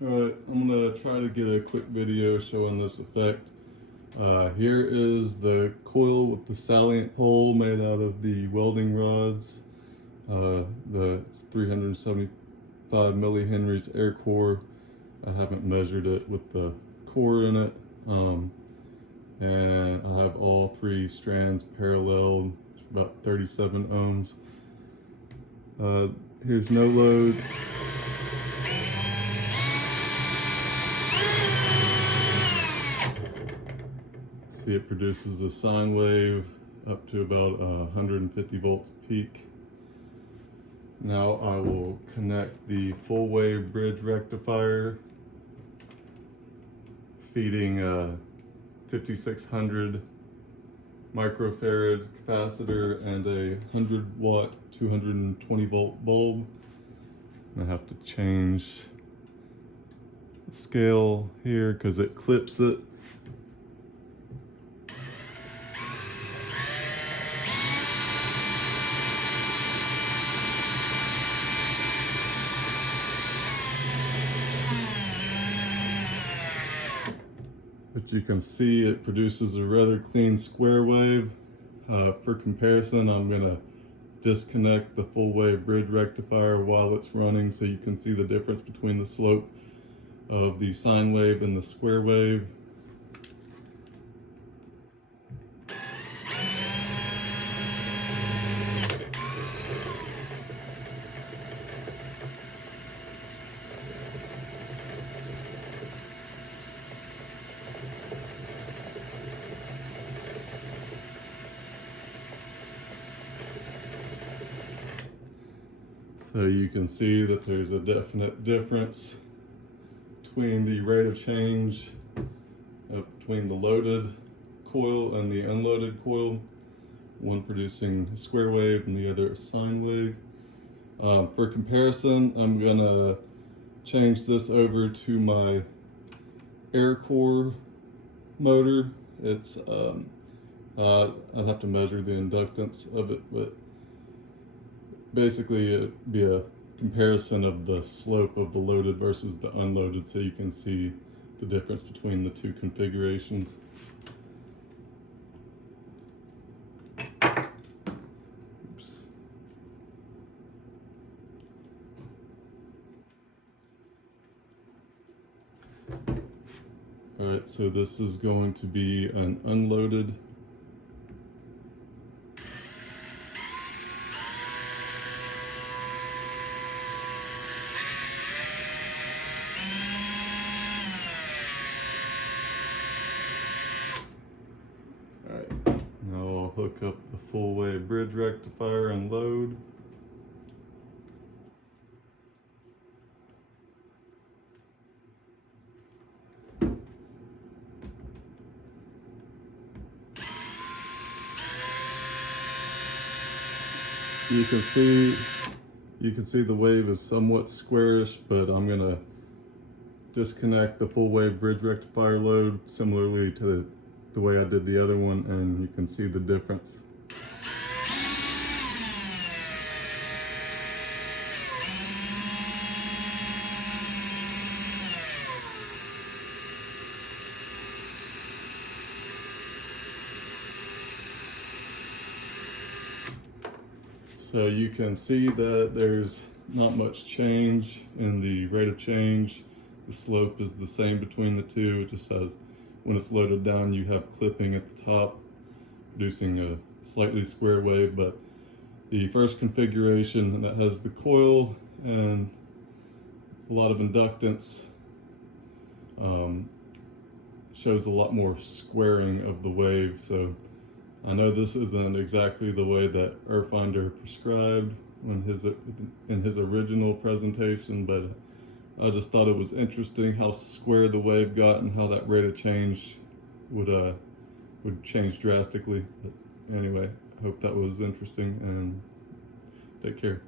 Alright, I'm going to try to get a quick video showing this effect. Here is the coil with the salient pole made out of the welding rods. It's 375 millihenries air core. I haven't measured it with the core in it. And I have all three strands paralleled, about 37 ohms. Here's no load. See, it produces a sine wave up to about 150 volts peak. Now I will connect the full wave bridge rectifier, feeding a 5600 microfarad capacitor and a 100 watt 220 volt bulb. I have to change the scale here because it clips it. But you can see it produces a rather clean square wave. For comparison, I'm going to disconnect the full wave bridge rectifier while it's running so you can see the difference between the slope of the sine wave and the square wave. So you can see that there's a definite difference between the rate of change between the loaded coil and the unloaded coil, one producing a square wave and the other a sine wave. For comparison, I'm gonna change this over to my air core motor. It's I'd have to measure the inductance of it, but basically it'd be a comparison of the slope of the loaded versus the unloaded so you can see the difference between the two configurations. Oops. Alright, so this is going to be an unloaded. Now I'll hook up the full wave bridge rectifier and load. You can see the wave is somewhat squarish, but I'm gonna disconnect the full wave bridge rectifier load similarly to the way I did the other one, and you can see the difference. So you can see that there's not much change in the rate of change. The slope is the same between the two. It just has, when it's loaded down, you have clipping at the top, producing a slightly square wave. But the first configuration that has the coil and a lot of inductance shows a lot more squaring of the wave. So I know this isn't exactly the way that Earthfinder prescribed in his original presentation, but I just thought it was interesting how square the wave got and how that rate of change would change drastically. But anyway, I hope that was interesting, and take care.